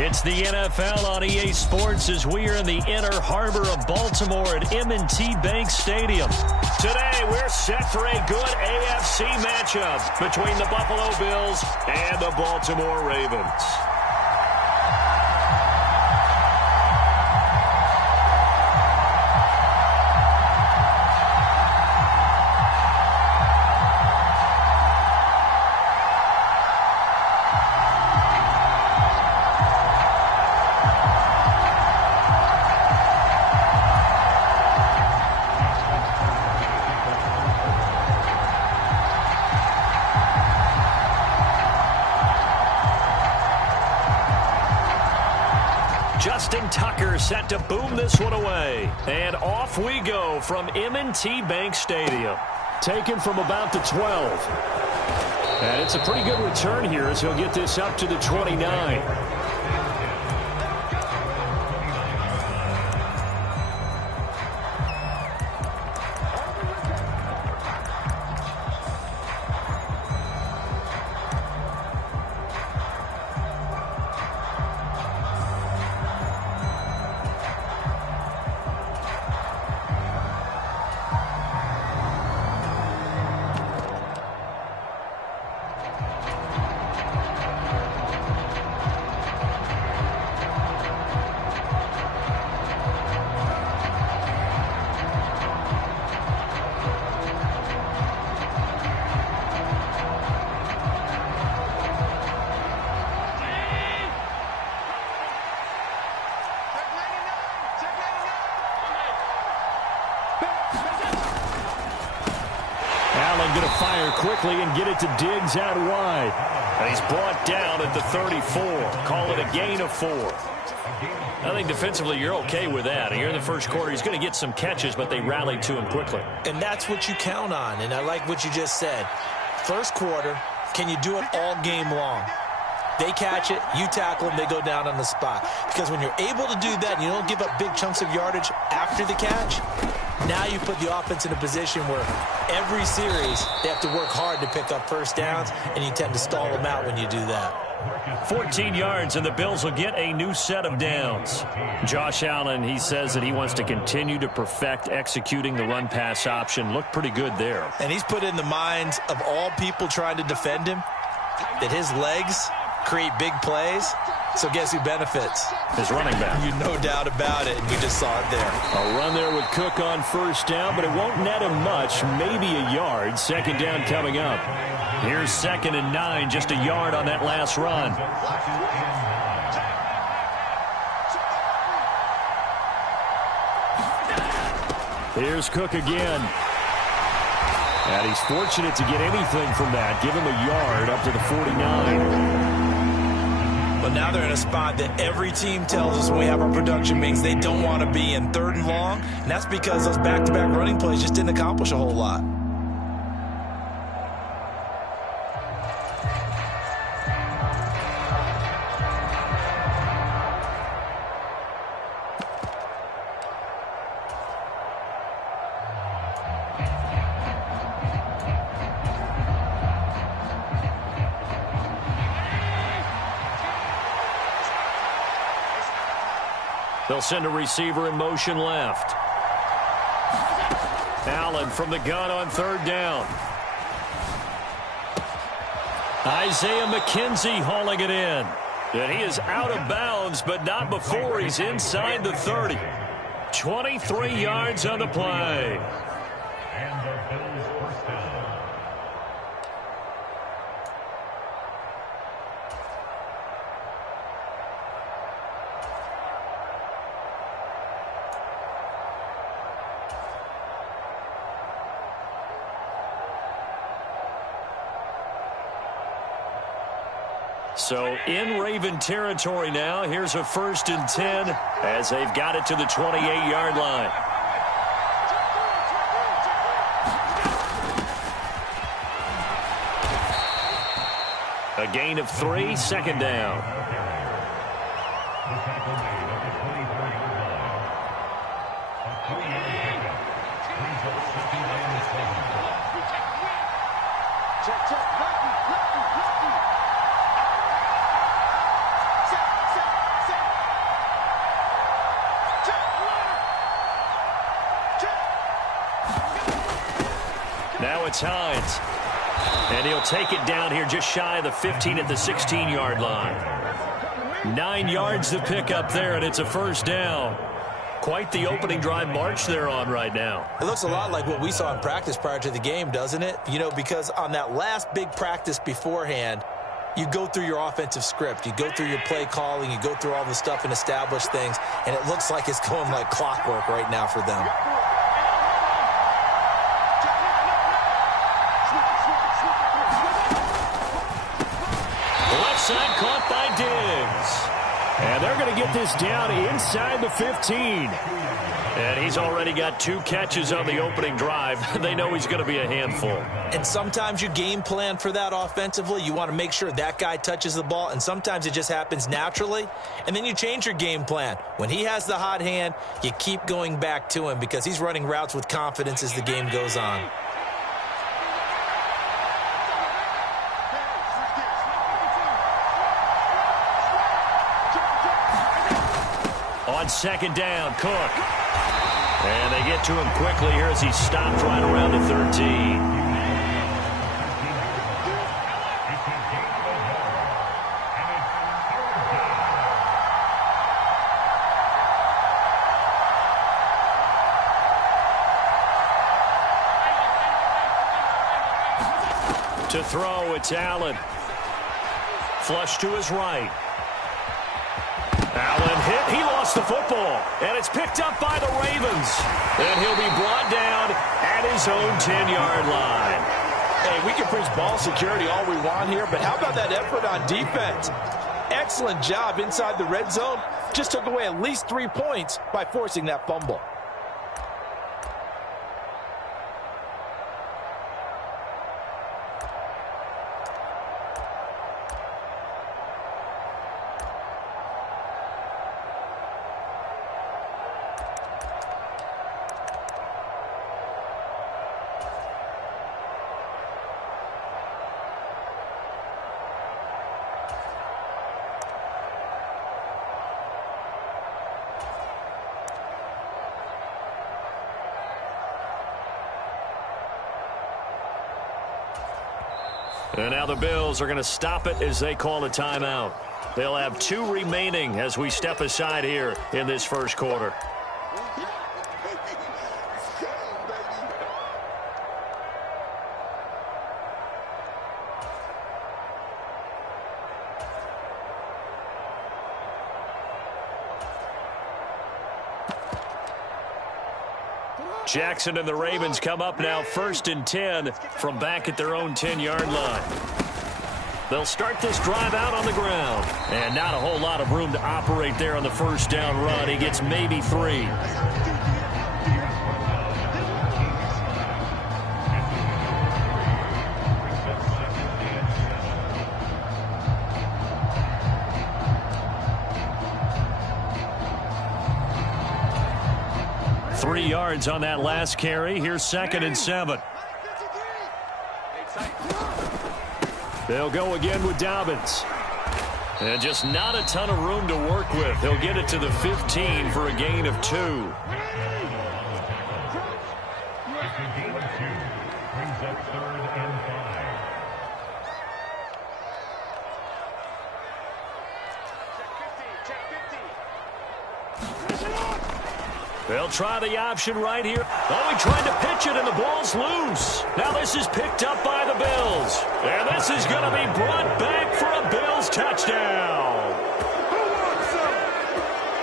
It's the NFL on EA Sports as we are in the inner harbor of Baltimore at M&T Bank Stadium. Today, we're set for a good AFC matchup between the Buffalo Bills and the Baltimore Ravens. Justin Tucker set to boom this one away. And off we go from M&T Bank Stadium. Taken from about the 12. And it's a pretty good return here as he'll get this up to the 29. Going to fire quickly and get it to Diggs out wide. And he's brought down at the 34. Call it a gain of 4. I think defensively you're okay with that. Here in the first quarter, he's going to get some catches, but they rallied to him quickly. And that's what you count on, and I like what you just said. First quarter, can you do it all game long? They catch it, you tackle them, they go down on the spot. Because when you're able to do that and you don't give up big chunks of yardage after the catch, now you put the offense in a position where every series they have to work hard to pick up first downs, and you tend to stall them out when you do that. 14 yards, and the Bills will get a new set of downs. Josh Allen, he says that he wants to continue to perfect executing the run-pass option. Looked pretty good there. And he's put in the minds of all people trying to defend him that his legs create big plays. So guess who benefits? His running back. You no doubt about it, and we just saw it there. A run there with Cook on first down, but it won't net him much, maybe a yard. Second down coming up. Here's 2nd and 9, just a yard on that last run. Here's Cook again. And he's fortunate to get anything from that. Give him a yard up to the 49. But now they're in a spot that every team tells us when we have our production meetings they don't want to be in, 3rd and long. And that's because those back-to-back running plays just didn't accomplish a whole lot. They'll send a receiver in motion left. Allen from the gun on 3rd down. Isaiah McKenzie hauling it in. And he is out of bounds, but not before he's inside the 30. 23 yards on the play. And the Bills first down. So in Raven territory now. Here's a 1st and 10 as they've got it to the 28-yard line. A gain of 3, 2nd down. it's Hines. And he'll take it down here just shy of the 15 at the 16-yard line. 9 yards to pick up there, and it's a first down. Quite the opening drive march they're on right now. It looks a lot like what we saw in practice prior to the game, doesn't it? You know, because on that last big practice beforehand, you go through your offensive script. You go through your play calling. You go through all the stuff and establish things, and it looks like it's going like clockwork right now for them. Left side caught by Diggs. And they're going to get this down inside the 15. And he's already got 2 catches on the opening drive. They know he's going to be a handful. And sometimes you game plan for that offensively. You want to make sure that guy touches the ball, and sometimes it just happens naturally. And then you change your game plan. When he has the hot hand, you keep going back to him because he's running routes with confidence as the game goes on. On second down, Cook. And they get to him quickly here as he stopped right around the 13. To throw, it's Allen. Flush to his right. Allen hit. He lost the football. And it's picked up by the Ravens. And he'll be brought down at his own 10-yard line. Hey, we can preach ball security all we want here, but how about that effort on defense? Excellent job inside the red zone. Just took away at least 3 points by forcing that fumble. And now the Bills are going to stop it as they call a timeout. They'll have 2 remaining as we step aside here in this first quarter. Jackson and the Ravens come up now 1st and 10 from back at their own 10-yard line. They'll start this drive out on the ground. And not a whole lot of room to operate there on the first down run. He gets maybe 3. Yards on that last carry. Here's 2nd and 7. They'll go again with Dobbins. And just not a ton of room to work with. He'll get it to the 15 for a gain of 2. They'll try the option right here. Oh, he tried to pitch it, and the ball's loose. Now this is picked up by the Bills. And this is going to be brought back for a Bills touchdown.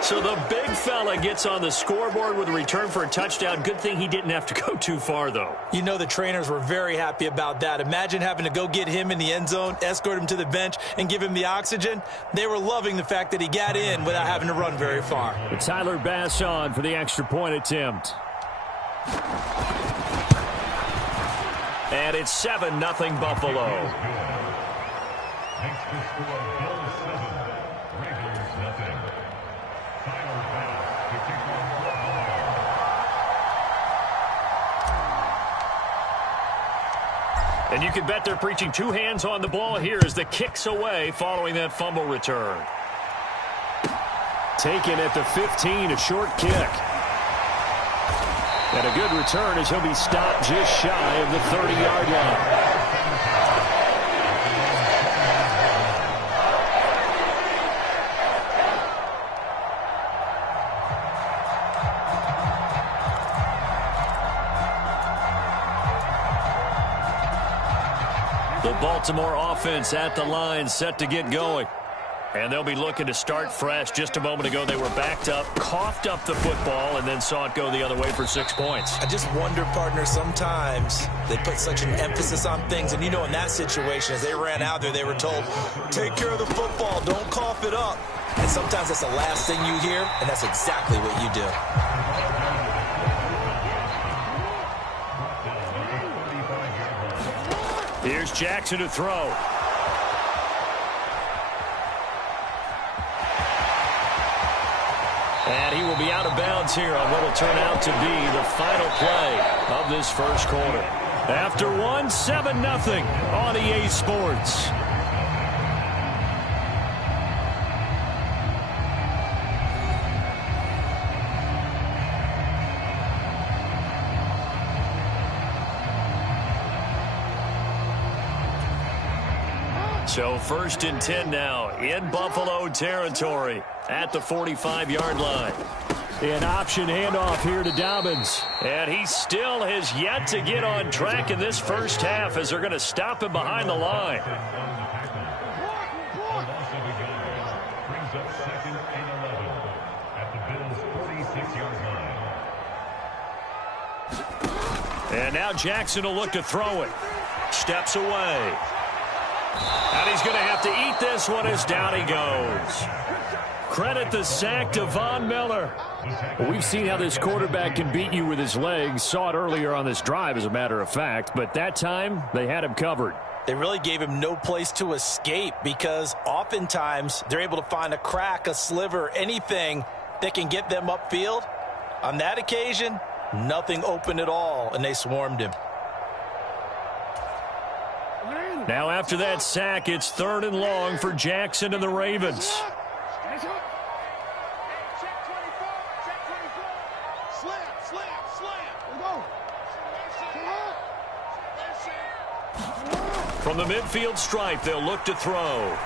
So the big fella gets on the scoreboard with a return for a touchdown. Good thing he didn't have to go too far, though. You know the trainers were very happy about that. Imagine having to go get him in the end zone, escort him to the bench, and give him the oxygen. They were loving the fact that he got in without having to run very far. And Tyler Bass on for the extra point attempt. And it's 7-0 Buffalo. And you can bet they're preaching 2 hands on the ball here as the kick's away following that fumble return. Taken at the 15, a short kick. And a good return as he'll be stopped just shy of the 30-yard line. The Baltimore offense at the line, set to get going. And they'll be looking to start fresh. Just a moment ago, they were backed up, coughed up the football, and then saw it go the other way for 6 points. I just wonder, partner, sometimes they put such an emphasis on things. And, you know, in that situation, as they ran out there, they were told, take care of the football, don't cough it up. And sometimes that's the last thing you hear, and that's exactly what you do. Here's Jackson to throw. And he will be out of bounds here on what will turn out to be the final play of this first quarter. After one, 7-0 on EA Sports. So 1st and 10 now in Buffalo territory at the 45-yard line. An option handoff here to Dobbins. And he still has yet to get on track in this first half as they're going to stop him behind the line. And now Jackson will look to throw it. Steps away. And he's going to have to eat this one as down he goes. Credit the sack to Von Miller. Well, we've seen how this quarterback can beat you with his legs. Saw it earlier on this drive, as a matter of fact. But that time, they had him covered. They really gave him no place to escape because oftentimes they're able to find a crack, a sliver, anything that can get them upfield. On that occasion, nothing open at all, and they swarmed him. Now after that sack, it's 3rd and long for Jackson and the Ravens. From the midfield stripe, they'll look to throw.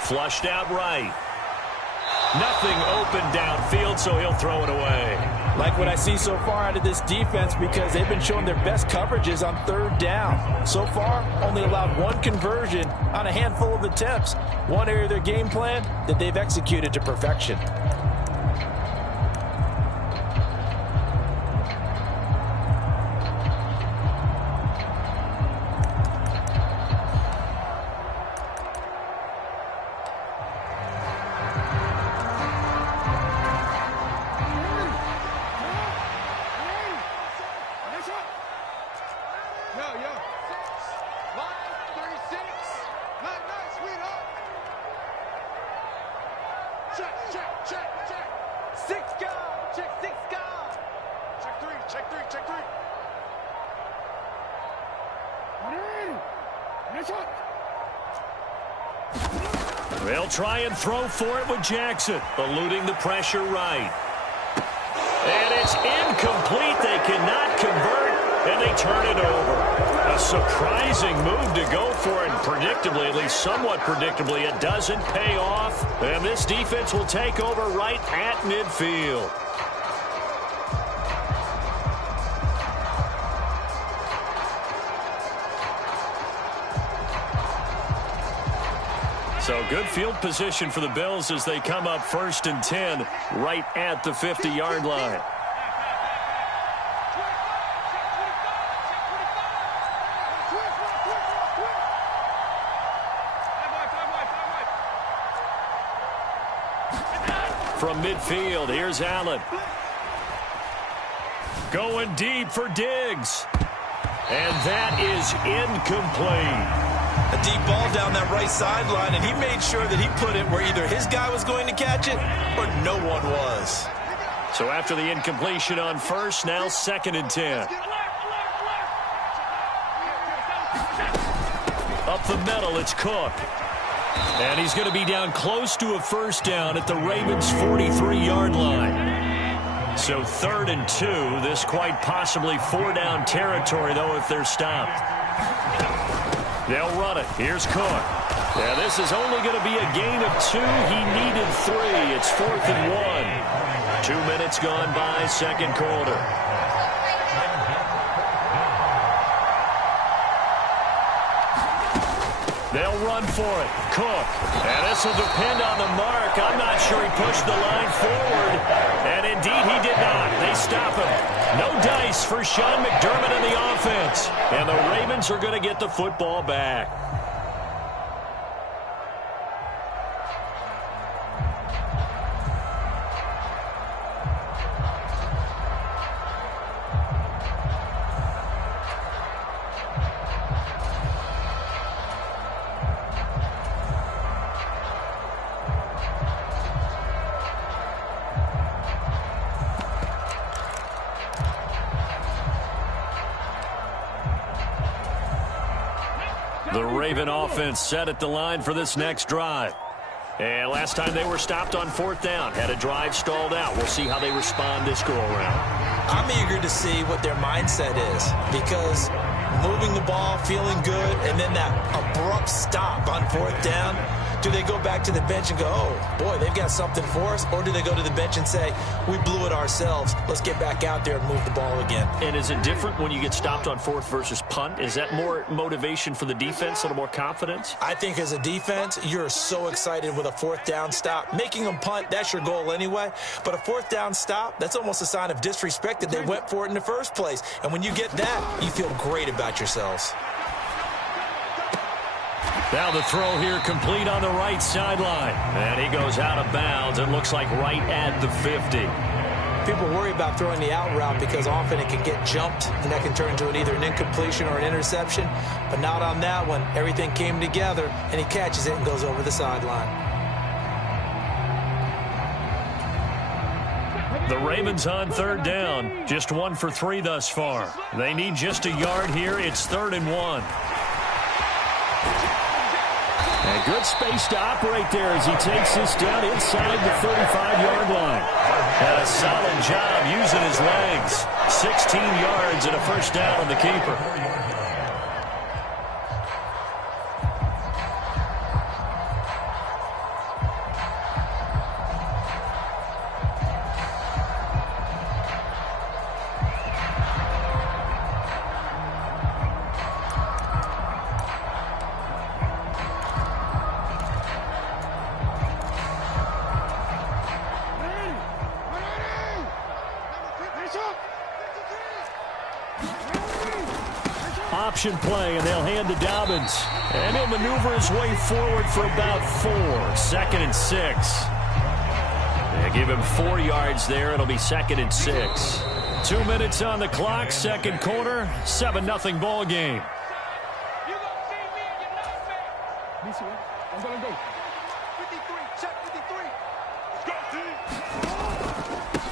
Flushed out right. Nothing open downfield, so he'll throw it away. Like what I see so far out of this defense because they've been showing their best coverages on 3rd down. So far, only allowed 1 conversion on a handful of attempts. One area of their game plan that they've executed to perfection. They'll try and throw for it with Jackson, eluding the pressure right. And it's incomplete. They cannot convert, and they turn it over. A surprising move to go for it, and predictably, at least somewhat predictably, it doesn't pay off. And this defense will take over right at midfield. So good field position for the Bills as they come up 1st and 10 right at the 50-yard line. From midfield, here's Allen. Going deep for Diggs. And that is incomplete. A deep ball down that right sideline, and he made sure that he put it where either his guy was going to catch it or no one was. So after the incompletion on 1st, now 2nd and 10. Up the middle, it's Cook. And he's going to be down close to a 1st down at the Ravens' 43-yard line. So 3rd and 2. This quite possibly 4-down territory, though, if they're stopped. They'll run it. Here's Cook. Yeah, this is only going to be a gain of 2. He needed 3. It's 4th and 1. 2 minutes gone by, second quarter. They'll run for it. Cook. And this will depend on the mark. I'm not sure he pushed the line forward. And indeed he did not. They stop him. No dice for Sean McDermott and the offense. And the Ravens are going to get the football back. The Raven offense set at the line for this next drive. And last time they were stopped on 4th down, had a drive stalled out. We'll see how they respond this go-around. I'm eager to see what their mindset is, because moving the ball, feeling good, and then that abrupt stop on 4th down, do they go back to the bench and go, oh, boy, they've got something for us? Or do they go to the bench and say, we blew it ourselves, let's get back out there and move the ball again? And is it different when you get stopped on 4th versus punt? Is that more motivation for the defense, a little more confidence? I think as a defense, you're so excited with a 4th down stop. Making them punt, that's your goal anyway. But a 4th down stop, that's almost a sign of disrespect that they went for it in the first place. And when you get that, you feel great about yourselves. Now the throw here complete on the right sideline. And he goes out of bounds. It looks like right at the 50. People worry about throwing the out route because often it can get jumped, and that can turn into either an incompletion or an interception. But not on that one. Everything came together, and he catches it and goes over the sideline. The Ravens on 3rd down. Just 1 for 3 thus far. They need just a yard here. It's 3rd and 1. And good space to operate there as he takes this down inside the 35-yard line. And a solid job using his legs. 16 yards and a first down on the keeper. Option play, and they'll hand to Dobbins. And he'll maneuver his way forward for about 4. 2nd and 6. They give him 4 yards there. It'll be 2nd and 6. 2 minutes on the clock, second quarter. 7-0 ball game.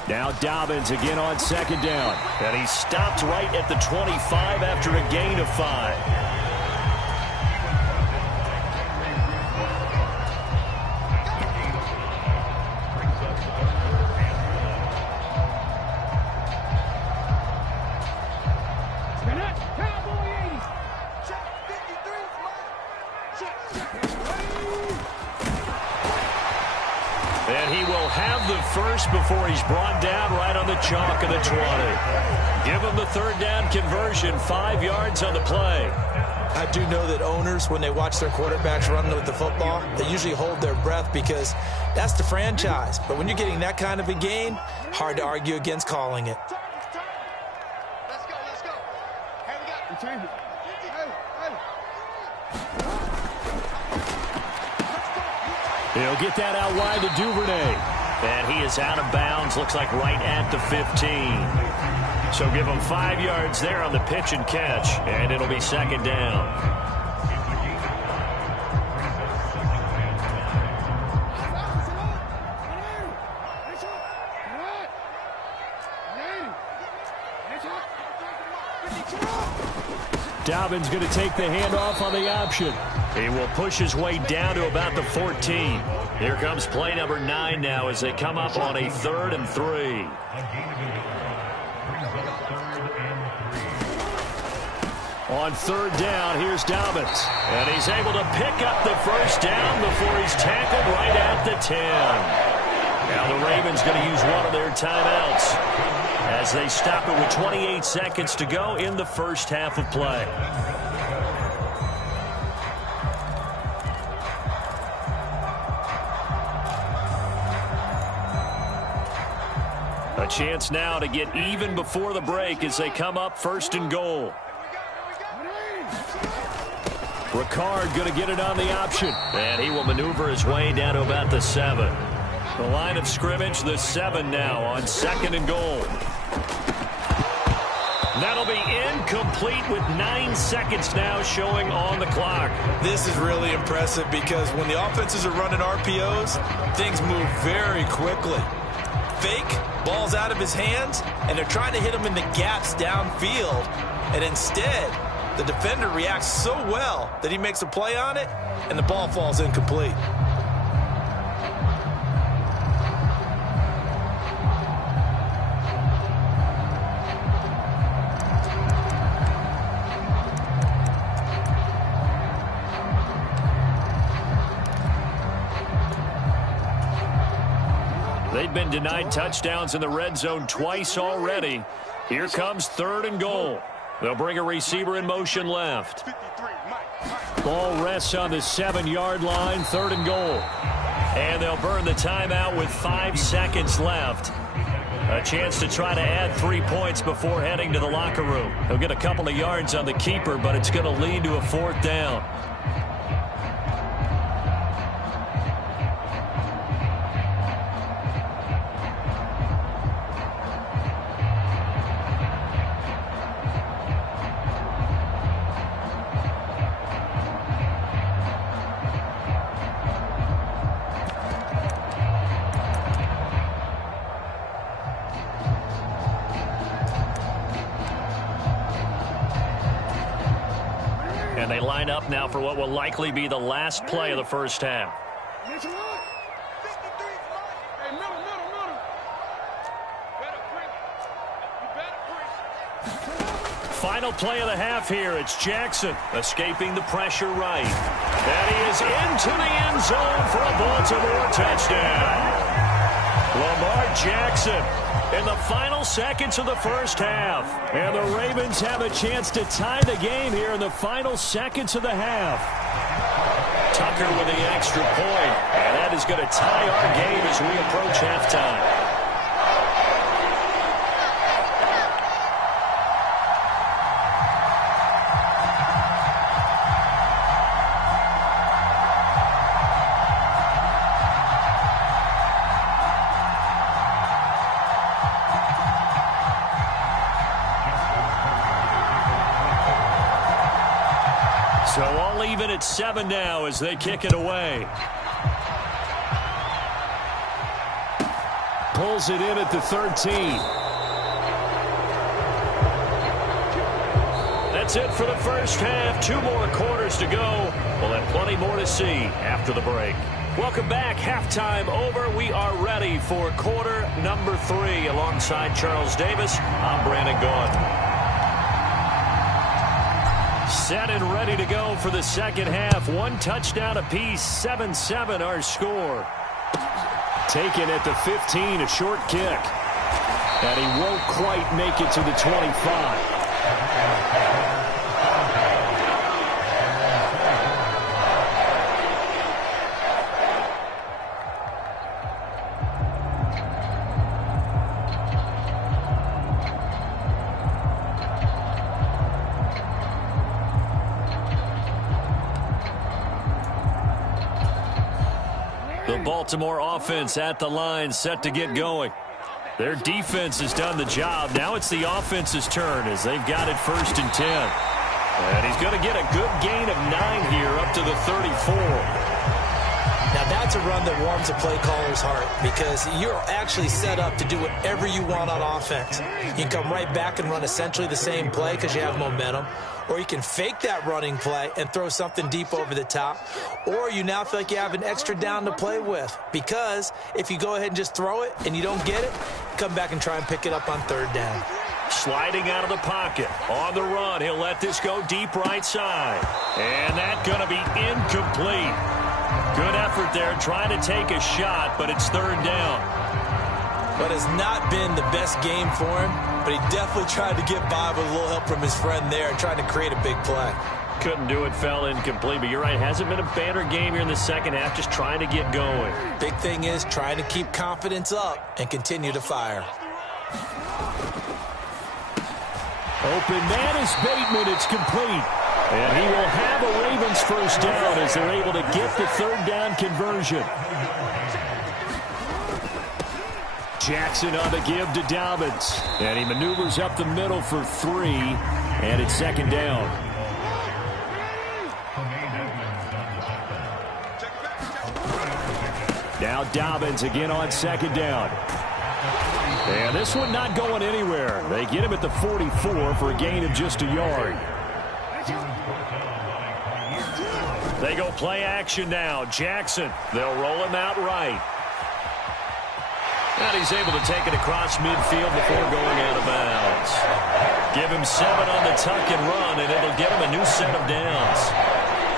Now Dobbins again on 2nd down. And he stopped right at the 25 after a gain of 5. And he will have the first before he's brought down right on the chalk of the 20. Give him the 3rd down conversion, 5 yards on the play. I do know that owners, when they watch their quarterbacks run with the football, they usually hold their breath because that's the franchise. But when you're getting that kind of a gain, hard to argue against calling it. Let's go. Hey, we got change it. He'll get that out wide to Duvernay. And he is out of bounds, looks like right at the 15. So give him 5 yards there on the pitch and catch, and it'll be 2nd down. Dobbin's going to take the handoff on the option. He will push his way down to about the 14. Here comes play number 9 now as they come up on a 3rd and 3. On 3rd down, here's Dobbins. And he's able to pick up the first down before he's tackled right at the 10. Now the Ravens going to use one of their timeouts as they stop it with 28 seconds to go in the first half of play. A chance now to get even before the break as they come up 1st and goal. Ricard going to get it on the option. And he will maneuver his way down to about the 7. The line of scrimmage, the 7 now on 2nd and goal. That'll be incomplete with 9 seconds now showing on the clock. This is really impressive because when the offenses are running RPOs, things move very quickly. Fake, ball's out of his hands, and they're trying to hit him in the gaps downfield. And instead, the defender reacts so well that he makes a play on it, and the ball falls incomplete. They've been denied touchdowns in the red zone twice already. Here comes 3rd and goal. They'll bring a receiver in motion left. Ball rests on the 7-yard line, 3rd and goal. And they'll burn the timeout with 5 seconds left. A chance to try to add 3 points before heading to the locker room. He'll get a couple of yards on the keeper, but it's going to lead to a 4th down. And they line up now for what will likely be the last play of the first half. Final play of the half here. It's Jackson escaping the pressure right. And he is into the end zone for a Baltimore touchdown. Lamar Jackson in the final seconds of the first half. And the Ravens have a chance to tie the game here in the final seconds of the half. Tucker with the extra point. And that is going to tie our game as we approach halftime. So all even at 7 now as they kick it away. Pulls it in at the 13. That's it for the first half. 2 more quarters to go. We'll have plenty more to see after the break. Welcome back. Halftime over. We are ready for quarter number 3. Alongside Charles Davis, I'm Brandon Gaudin. Set and ready to go for the second half. 1 touchdown apiece, 7-7 our score. Taken at the 15, a short kick. And he won't quite make it to the 25. The Baltimore offense at the line, set to get going. Their defense has done the job. Now it's the offense's turn as they've got it 1st and 10. And he's going to get a good gain of 9 here up to the 34. Now that's That's a run that warms a play caller's heart because you're actually set up to do whatever you want on offense. You can come right back and run essentially the same play because you have momentum, or you can fake that running play and throw something deep over the top, or you now feel like you have an extra down to play with because if you go ahead and just throw it and you don't get it, come back and try and pick it up on third down. Sliding out of the pocket. On the run, he'll let this go deep right side. And that's going to be incomplete. Good effort there trying to take a shot, but it's third down. But it's not been the best game for him, but he definitely tried to get by with a little help from his friend there and trying to create a big play. Couldn't do it, fell incomplete, but you're right. Hasn't been a banner game here in the second half, just trying to get going. Big thing is trying to keep confidence up and continue to fire. Open man is Bateman. It's complete. And he will have a Ravens first down as they're able to get the third down conversion. Jackson on the give to Dobbins. And he maneuvers up the middle for 3. And it's second down. Now Dobbins again on second down. And this one not going anywhere. They get him at the 44 for a gain of just a yard. They go play action now. Jackson, they'll roll him out right. And he's able to take it across midfield before going out of bounds. Give him 7 on the tuck and run, and it'll get him a new set of downs.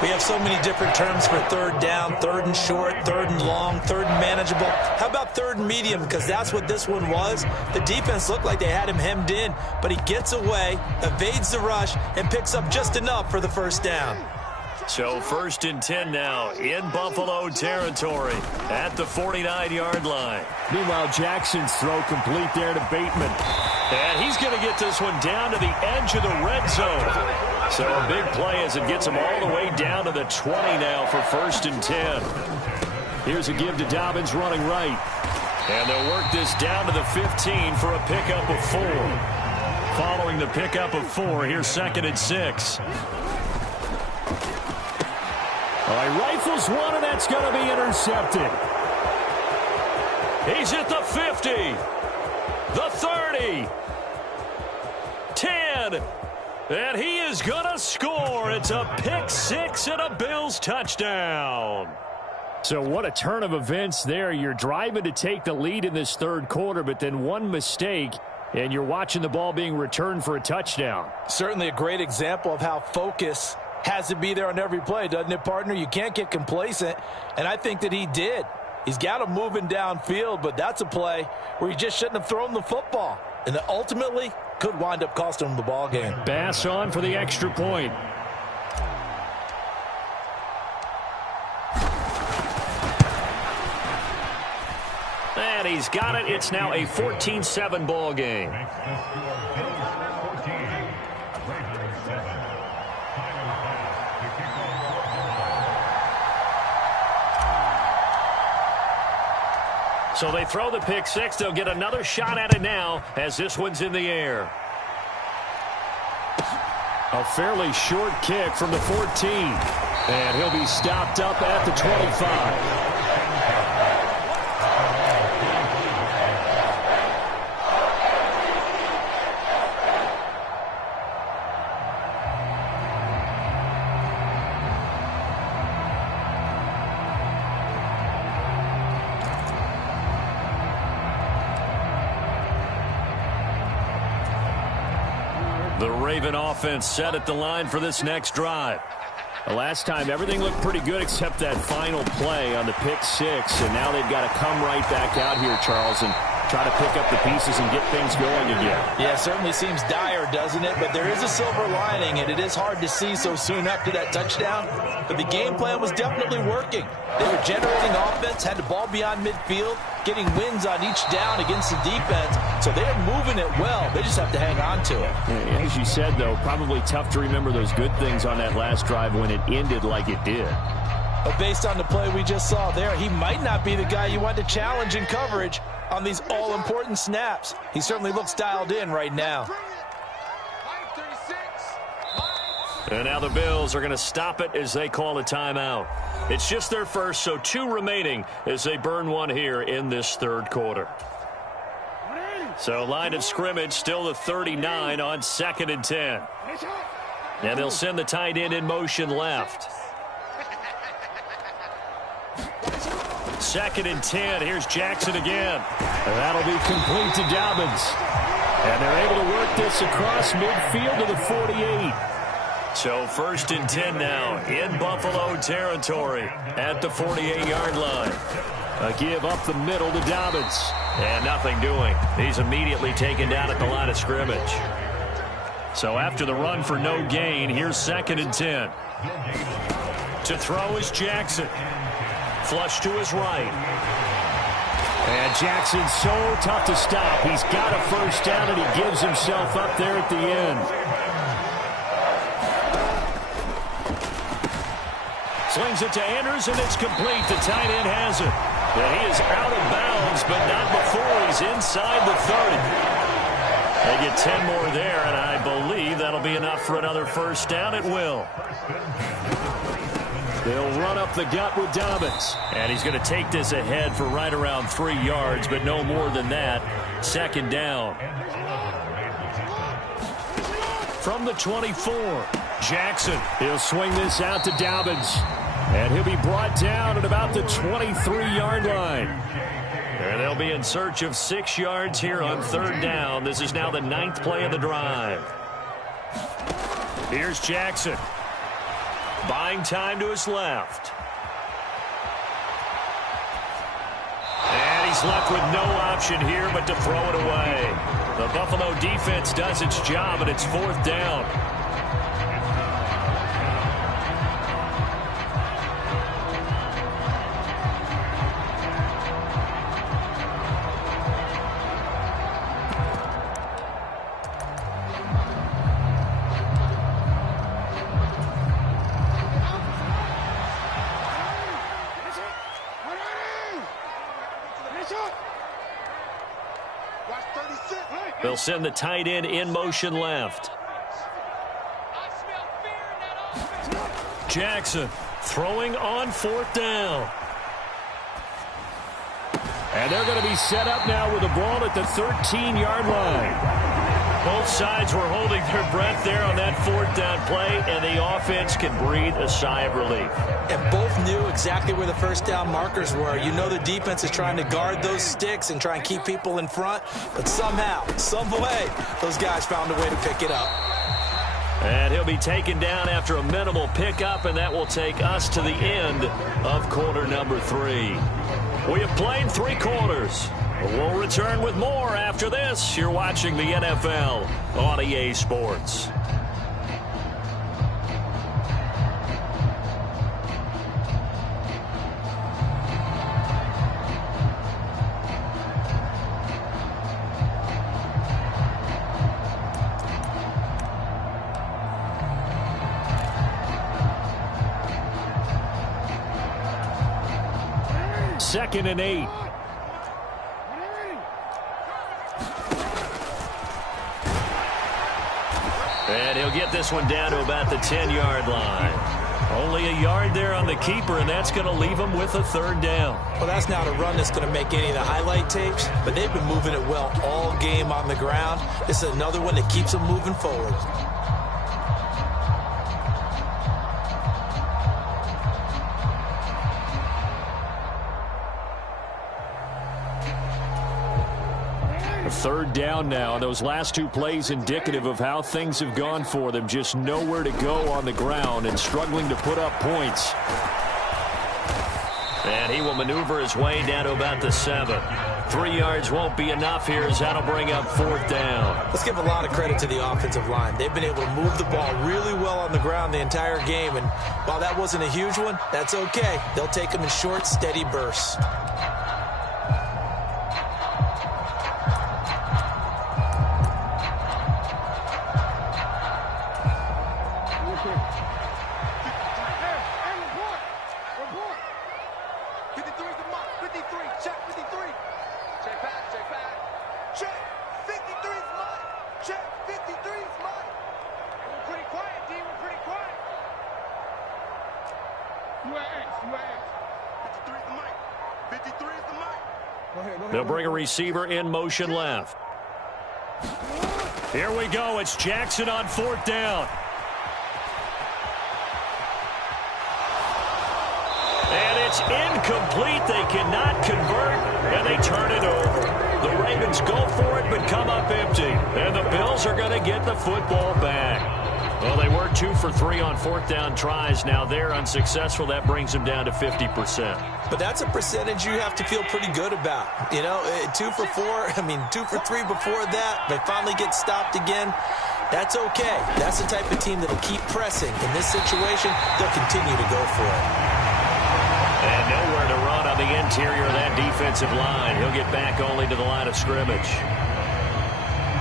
We have so many different terms for third down, third and short, third and long, third and manageable. How about third and medium? Because that's what this one was. The defense looked like they had him hemmed in, but he gets away, evades the rush, and picks up just enough for the first down. So 1st and 10 now in Buffalo territory at the 49-yard line. Meanwhile, Jackson's throw complete there to Bateman. And he's going to get this one down to the edge of the red zone. So a big play as it gets him all the way down to the 20 now for 1st and 10. Here's a give to Dobbins running right. And they'll work this down to the 15 for a pickup of 4. Following the pickup of 4, here's 2nd and 6. All right, rifles one, and that's going to be intercepted. He's at the 50, the 30, 10, and he is going to score. It's a pick 6 and a Bills touchdown. So what a turn of events there. You're driving to take the lead in this third quarter, but then one mistake, and you're watching the ball being returned for a touchdown. Certainly a great example of how focus has to be there on every play, doesn't it, partner? You can't get complacent, and I think that he did. He's got him moving downfield, but that's a play where he just shouldn't have thrown the football, and that ultimately could wind up costing him the ball game. Bass on for the extra point. And he's got it. It's now a 14-7 ball game. So they throw the pick 6. They'll get another shot at it now as this one's in the air. A fairly short kick from the 14. And he'll be stopped up at the 25. The Raven offense set at the line for this next drive. The last time, everything looked pretty good except that final play on the pick 6. And now they've got to come right back out here, Charles, and try to pick up the pieces and get things going again. Yeah, it certainly seems dire, doesn't it? But there is a silver lining, and it is hard to see so soon after that touchdown. But the game plan was definitely working. They were generating offense, had the ball beyond midfield, getting wins on each down against the defense. So they're moving it well. They just have to hang on to it. Yeah, as you said, though, probably tough to remember those good things on that last drive when it ended like it did. But based on the play we just saw there, he might not be the guy you want to challenge in coverage on these all-important snaps. He certainly looks dialed in right now. And now the Bills are going to stop it as they call a timeout. It's just their first, so 2 remaining as they burn one here in this third quarter. So line of scrimmage still the 39 on 2nd and 10. And they'll send the tight end in motion left. 2nd and 10. Here's Jackson again. And that'll be complete to Dobbins. And they're able to work this across midfield to the 48. So 1st and 10 now in Buffalo territory at the 48-yard line. A give up the middle to Dobbins. And nothing doing. He's immediately taken down at the line of scrimmage. So after the run for no gain, here's 2nd and 10. To throw is Jackson. Flush to his right. And Jackson's so tough to stop. He's got a first down, and he gives himself up there at the end. Slings it to Andrews, and it's complete. The tight end has it. And he is out of bounds, but not before he's inside the 30. They get 10 more there, and I believe that'll be enough for another first down. It will. They'll run up the gut with Dobbins. And he's going to take this ahead for right around 3 yards, but no more than that. 2nd down. From the 24, Jackson. He'll swing this out to Dobbins. And he'll be brought down at about the 23-yard line. And they'll be in search of 6 yards here on 3rd down. This is now the 9th play of the drive. Here's Jackson. Buying time to his left. And he's left with no option here but to throw it away. The Buffalo defense does its job, and it's 4th down. They'll send the tight end in motion left. Jackson throwing on 4th down. And they're going to be set up now with the ball at the 13-yard line. Both sides were holding their breath there on that 4th down play, and the offense can breathe a sigh of relief. And both knew exactly where the first down markers were. You know the defense is trying to guard those sticks and try and keep people in front, but somehow, some way, those guys found a way to pick it up. And he'll be taken down after a minimal pickup, and that will take us to the end of quarter number 3. We have played 3 quarters. We'll return with more after this. You're watching the NFL on EA Sports. Second and 8. And he'll get this one down to about the 10-yard line. Only a yard there on the keeper, and that's going to leave him with a 3rd down. Well, that's not a run that's going to make any of the highlight tapes, but they've been moving it well all game on the ground. This is another one that keeps them moving forward. Third down now. Those last 2 plays indicative of how things have gone for them. Just nowhere to go on the ground and struggling to put up points. And he will maneuver his way down to about the 7. 3 yards won't be enough here as that'll bring up 4th down. Let's give a lot of credit to the offensive line. They've been able to move the ball really well on the ground the entire game. And while that wasn't a huge one, that's okay. They'll take them in short, steady bursts. Check, 53's mine. We're pretty quiet, D. We're pretty quiet. They'll bring a receiver in motion left. Here we go. It's Jackson on 4th down. And it's incomplete. They cannot convert, and they turn it over. The Ravens go for it, but come up empty. And the Bills are going to get the football back. Well, they were 2 for 3 on 4th down tries. Now they're unsuccessful. That brings them down to 50%. But that's a percentage you have to feel pretty good about. You know, 2 for 4, 2 for 3 before that. They finally get stopped again. That's okay. That's the type of team that'll keep pressing. In this situation, they'll continue to go for it. And nowhere to run on the interior of that defensive line. He'll get back only to the line of scrimmage.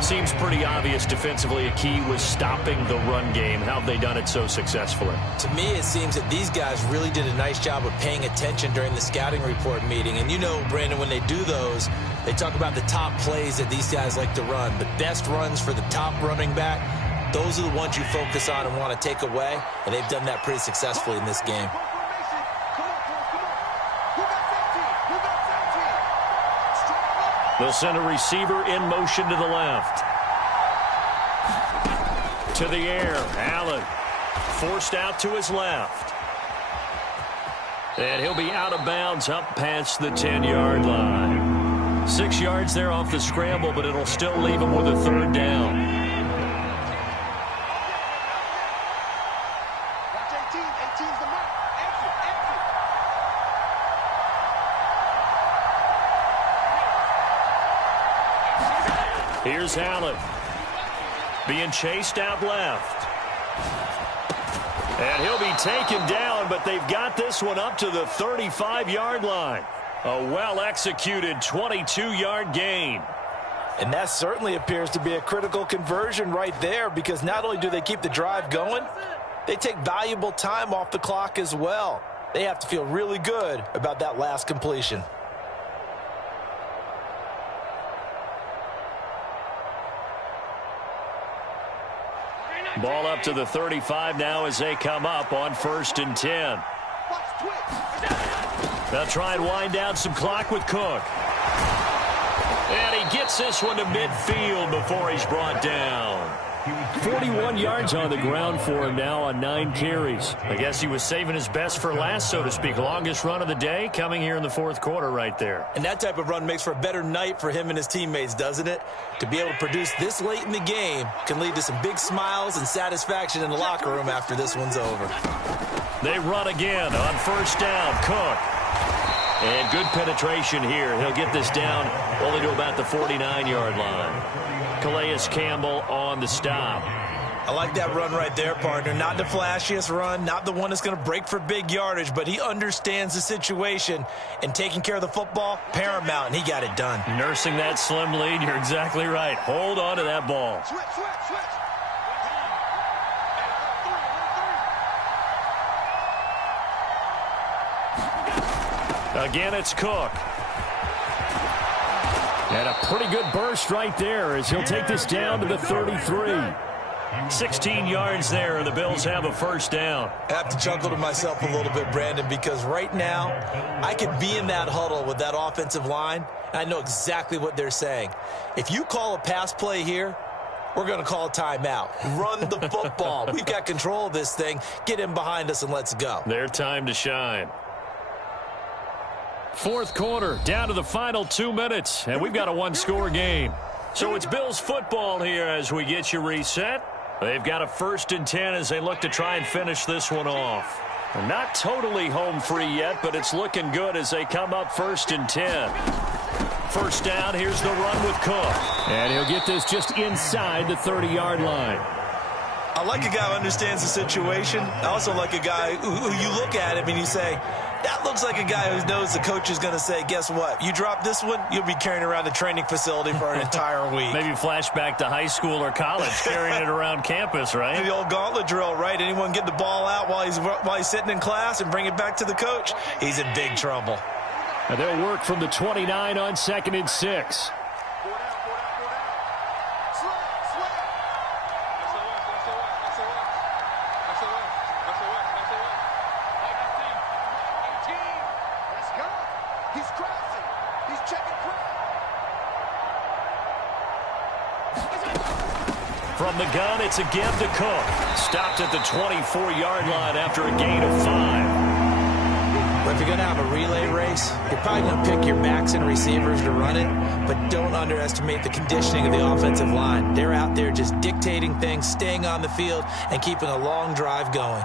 Seems pretty obvious defensively a key was stopping the run game. How have they done it so successfully? To me, it seems that these guys really did a nice job of paying attention during the scouting report meeting. And you know, Brandon, when they do those, they talk about the top plays that these guys like to run. The best runs for the top running back, those are the ones you focus on and want to take away. And they've done that pretty successfully in this game. They'll send a receiver in motion to the left. To the air, Allen. Forced out to his left. And he'll be out of bounds up past the 10-yard line. 6 yards there off the scramble, but it'll still leave him with a 3rd down. Here's Allen. Being chased out left. And he'll be taken down, but they've got this one up to the 35-yard line. A well-executed 22-yard gain. And that certainly appears to be a critical conversion right there, because not only do they keep the drive going, they take valuable time off the clock as well. They have to feel really good about that last completion. Ball up to the 35 now as they come up on 1st and 10. They'll try and wind down some clock with Cook. And he gets this one to midfield before he's brought down. 41 yards on the ground for him now on 9 carries. I guess he was saving his best for last, so to speak. Longest run of the day coming here in the 4th quarter right there. And that type of run makes for a better night for him and his teammates, doesn't it? To be able to produce this late in the game can lead to some big smiles and satisfaction in the locker room after this one's over. They run again on 1st down. Cook. And good penetration here. He'll get this down only to about the 49-yard line. Calais Campbell on the stop. I like that run right there, partner. Not the flashiest run, not the one that's going to break for big yardage, but he understands the situation, and taking care of the football, paramount, and he got it done. Nursing that slim lead, you're exactly right. Hold on to that ball. Again, it's Cook. And a pretty good burst right there as he'll take this down to the 33. 16 yards there, and the Bills have a 1st down. I have to chuckle to myself a little bit, Brandon, because right now I could be in that huddle with that offensive line, and I know exactly what they're saying. If you call a pass play here, we're going to call a timeout. Run the football. We've got control of this thing. Get in behind us and let's go. Their time to shine. 4th quarter, down to the final 2 minutes, and we've got a 1-score game. So it's Bills football here as we get you reset. They've got a 1st and 10 as they look to try and finish this one off. They're not totally home free yet, but it's looking good as they come up 1st and 10. 1st down, here's the run with Cook. And he'll get this just inside the 30-yard line. I like a guy who understands the situation. I also like a guy who you look at him and you say, that looks like a guy who knows the coach is going to say, guess what? You drop this one, you'll be carrying around the training facility for an entire week. Maybe flashback to high school or college, carrying it around campus, right? The old gauntlet drill, right? Anyone get the ball out while he's sitting in class and bring it back to the coach? He's in big trouble. And they'll work from the 29 on 2nd and 6. From the gun, it's a give to Cook. Stopped at the 24-yard line after a gain of 5. But if you're going to have a relay race, you're probably going to pick your backs and receivers to run it, but don't underestimate the conditioning of the offensive line. They're out there just dictating things, staying on the field, and keeping a long drive going.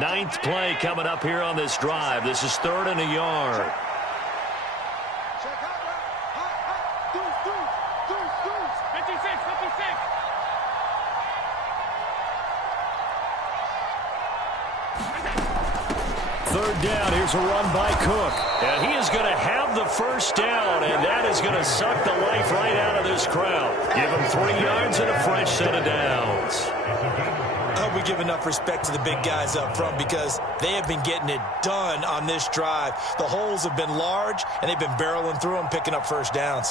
Ninth play coming up here on this drive. This is 3rd and a yard. Third down, here's a run by Cook. And he is going to have the first down, and that is going to suck the life right out of this crowd. Give him 3 yards and a fresh set of downs. I hope we give enough respect to the big guys up front because they have been getting it done on this drive. The holes have been large, and they've been barreling through them, picking up first downs.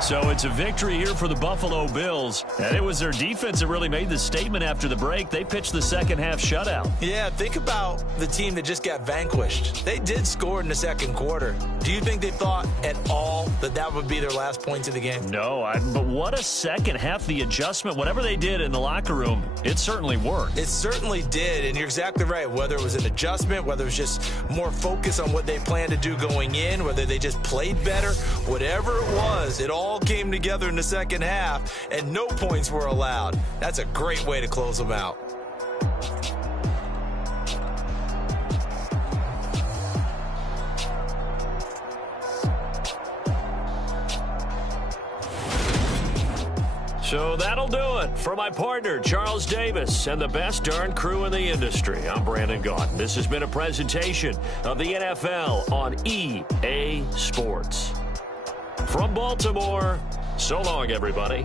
So it's a victory here for the Buffalo Bills. And it was their defense that really made the statement after the break. They pitched the second-half shutout. Yeah, think about the team that just got vanquished. They did score in the second quarter. Do you think they thought at all that that would be their last points of the game? No, but what a second half. The adjustment, whatever they did in the locker room, it certainly worked. It certainly did, and you're exactly right. Whether it was an adjustment, whether it was just more focus on what they planned to do going in, whether they just played better, whatever it was, it all came together in the second half, and no points were allowed. That's a great way to close them out. So that'll do it for my partner, Charles Davis, and the best darn crew in the industry. I'm Brandon Gaudin. This has been a presentation of the NFL on EA Sports. From Baltimore, so long, everybody.